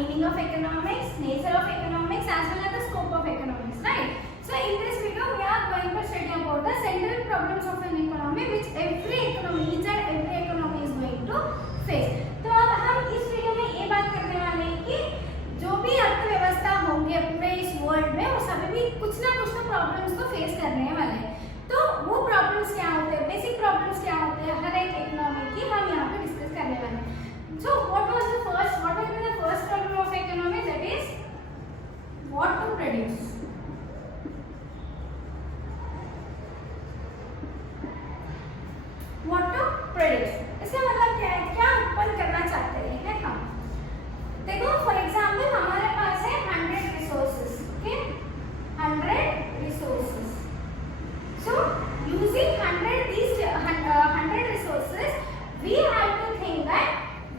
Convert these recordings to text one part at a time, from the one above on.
meaning of economics, nature of economics, as well as the scope of economics, right? So in this video we are going to study about the central problems of an economy which each and every economy is going to face. तो अब हम इस video में ये बात करने वाले हैं कि जो भी अर्थव्यवस्था होंगे पूरे इस वर्ल्ड में वो सभी भी कुछ ना प्रॉब्लम्स को फेस करने वाले हैं. तो वो प्रॉब्लम्स क्या होते हैं, बेसिक प्रॉब्लम्स क्या होते हैं हर एक इकोनॉमी की, हम यहाँ पे डिस्कस करने वाले हैं. So what will be the first problem of economy, that is what to produce. What to produce, इसका मतलब क्या है, क्या उत्पन्न करना चाहते हैं हम. देखो फॉर एग्जांपल हमारे पास है 100 resources, okay, 100 resources. So using 100 resources we have to think that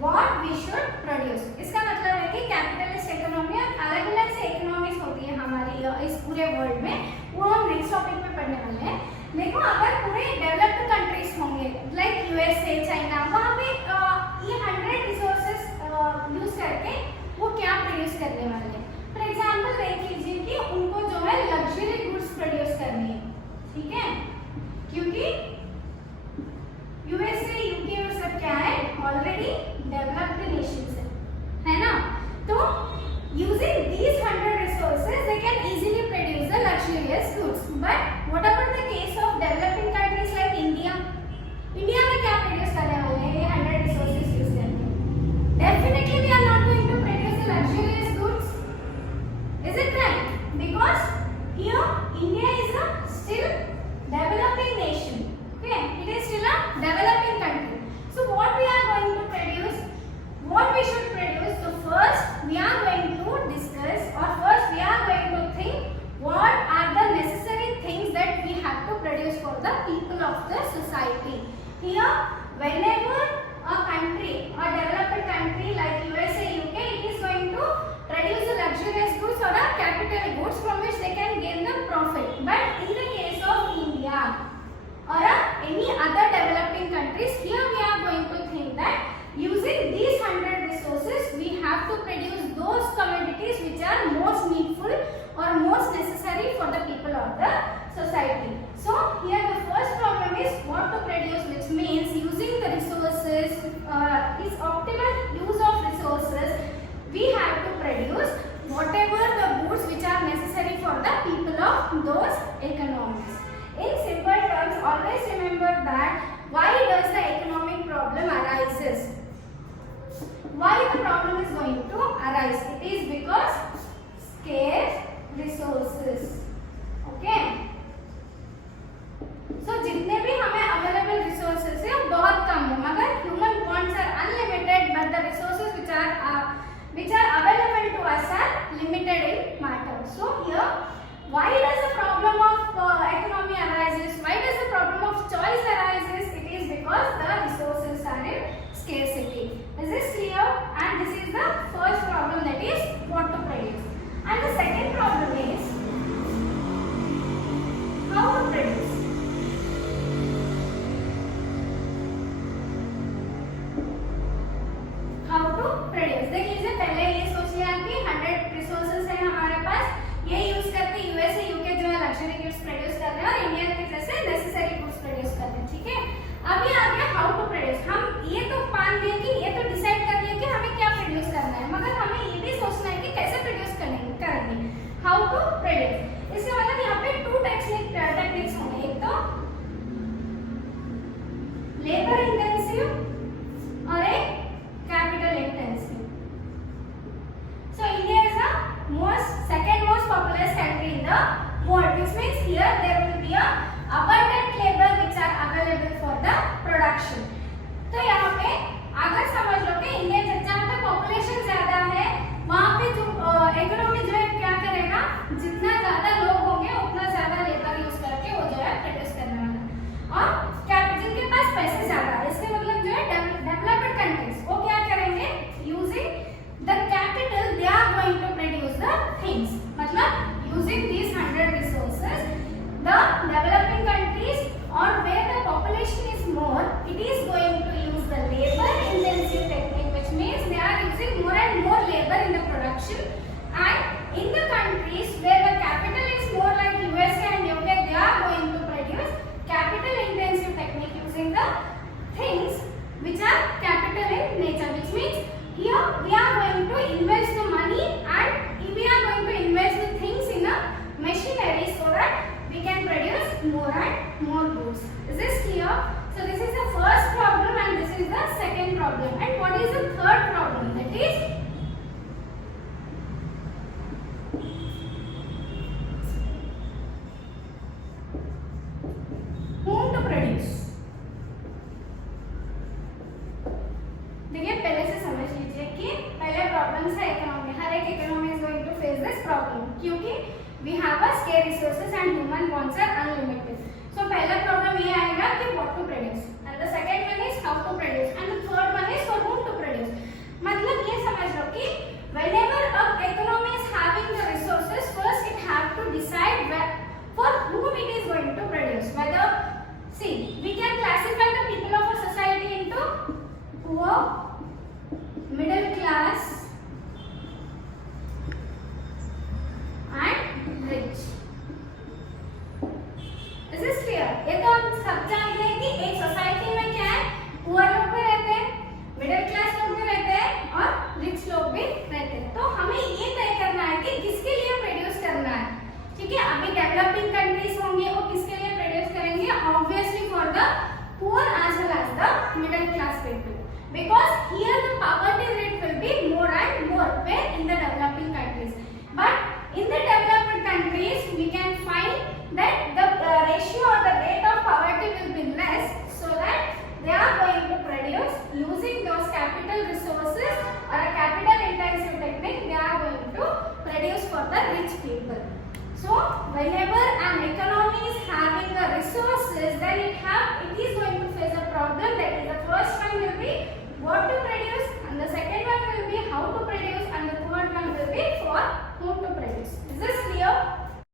what we should produce. इसका मतलब है कि कैपिटलिस्ट इकोनॉमी और अलग-अलग से इकोनॉमीज होती है हमारी इस पूरे वर्ल्ड में, वो हम नेक्स्ट टॉपिक में पढ़ने वाले हैं. देखो अगर पूरे डेवलप्ड कंट्रीज होंगे लाइक यूएसए, चाइना, वहाँ पे ये 100 रिसोर्सेज यूज करके वो क्या प्रोड्यूस करने वाले हैं. फॉर एग्जांपल देख लीजिए कि उनको जो है लग्जरी गुड्स प्रोड्यूस करनी है, ठीक है, क्योंकि यूएसए, यूके और सब क्या है, ऑलरेडी डेवलप्ड नेशंस है ना. तो using these 100 resources they can easily produce the luxurious goods. But what about the case of developing countries like India. India में क्या प्रोड्यूस करने वाले हैं ये 100 रिसोर्सेज यूज करके? Definitely we are not going to produce the luxurious goods. Is it right? Because here India is a still developing nation, okay, it is still a developing country. So what we are going to produce, what we should produce, so first we are going to discuss, or first we are going to think what are the necessary things that we have to produce for the people of the society. Here whenever a country, a developed country like USA, UK, it is going to produce a luxurious goods or a capital goods from which they can gain the profit. But in the case of India or any other developing countries, here we are going to think that using these 100 resources we have to produce those commodities which are most needful or most necessary for the people of the society. So here the first problem is what to produce, which means using the resources, is optimal use of resources. We have to produce whatever the goods which are necessary for the people of those economies. In simple terms, always remember that why does the economic problem arises? Why the problem is going to arise? It is because scarce resources. Okay. So जितने भी हमें available resources है वो बहुत कम है, मगर human wants are unlimited, but the resources which are available to us are limited in matter. So here, why does the problem of economy arises? Why does the problem of choice arises? It is because the resources are in scarcity. Is this clear? And this is the first problem, that is what to produce. And the second problem is how to produce. How to produce. देख लीजिए, पहले ये सोच लिया कि 100 resources है हमारे पास, ये यूज करके यूएसए, यूके जो है लग्जरी गुड्स प्रोड्यूस कर रहे हैं और इंडिया के जैसे नेसेसरी गुड्स प्रोड्यूस कर रहे हैं, ठीक है. अभी आ गया हाउ टू प्रोड्यूस. हम ये तो मान लिए कि ये तो डिसाइड कर लिया कि हमें क्या प्रोड्यूस करना है, मगर हमें ये भी सोचना है कि कैसे प्रोड्यूस करेंगे. हाउ टू प्रोड्यूस, इसका मतलब यहाँ पे 2 टेक्निक्स होंगे. एक तो लेबर इंटेंसिव और एक capital intensive. So India is the second most populous country in the world, which means here there will be a abundant labor which are available for the production. तो यहाँ पे अगर समझ लो using more and more labor in the production. And in the countries where the capital is more like USA and UK, they are going to produce capital intensive technique using the things which are capital in nature, which means here we are going to invest the money and we are going to invest the things in a machinery so that we can produce more and more goods. Is this clear? So this is the first problem and this is the second problem. And what is the third problem? That is whom to produce. देखिए पहले से समझ लीजिए कि पहले problems है economy, हर एक economy is going to face this problem क्योंकि we have a scarce resources and human wants are unlimited. So पहला प्रॉब्लम ये आएगा कि what to produce and the second one is how to produce and the third one is for whom to produce. मतलब ये समझ लो कि whenever a economy is having the resources, first it have to decide where, for whom it is going to produce. Whether, see, we can classify the people of a society into poor, middle class and rich. Is this clear? ये तो हम सब जानते हैं कि एक society में क्या है, पुअर लोग भी रहते हैं, मिडिल क्लास लोग भी रहते हैं और रिच लोग भी रहते हैं. तो हमें ये तय करना है कि किसके लिए प्रोड्यूस करना है. ठीक है, अभी डेवलपिंग कंट्रीज होंगे वो किसके लिए प्रोड्यूस करेंगे? Obviously for the poor as well as the middle class people. Because here the poverty rate will be more and more where in the developing countries. But in the developed countries we can find that the ratio or the rate of poverty will be less, so that they are going to produce using those capital resources or a capital intensive technique. They are going to produce for the rich people. So whenever an economy is having the resources, then it is going to face a problem. That is, the first one will be what to produce and the second